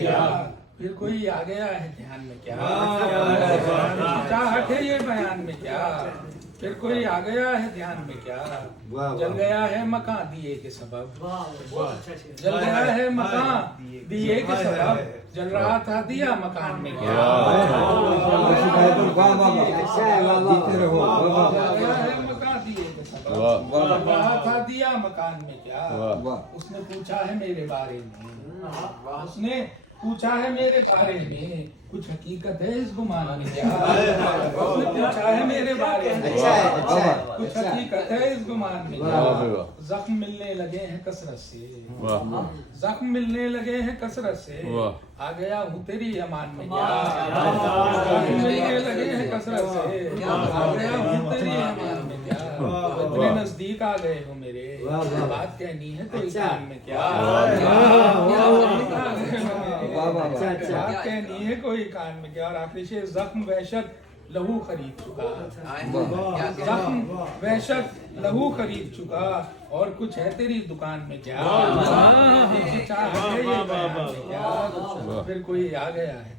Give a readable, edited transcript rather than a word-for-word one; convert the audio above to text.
क्या फिर कोई आ गया है ध्यान में क्या, चाहत है ये बयान में क्या, फिर कोई आ गया है ध्यान में क्या, जल गया है मकान दिए के सबब, जल गया है मकान दिए के सबब, जल रहा था दिया मकान में क्या, रहा था दिया मकान में क्या। उसने पूछा है मेरे बारे में, उसने पूछा है मेरे बारे में, कुछ हकीकत है इस गुमान में क्या, उसने पूछा है मेरे बारे में, कुछ हकीकत है इस गुमान में क्या। जख्म मिलने लगे हैं कसरत से, जख्म मिलने लगे हैं कसरत से, आ गया हूँ तेरी अमान में क्या, जख्म मिलने लगे हैं कसरत से, आ गया हूँ तेरी अमान में क्या। इतने नजदीक आ गए हो मेरे, बात कहनी है कोई कान में क्या, बात कहनी है कोई कान में क्या। और आखिरी शेर, जख्म वहशत लहू खरीद चुका, जख्म वहशत लहू खरीद चुका, और कुछ है तेरी दुकान में क्या, चाह है ये बयान में क्या। फिर कोई आ गया है।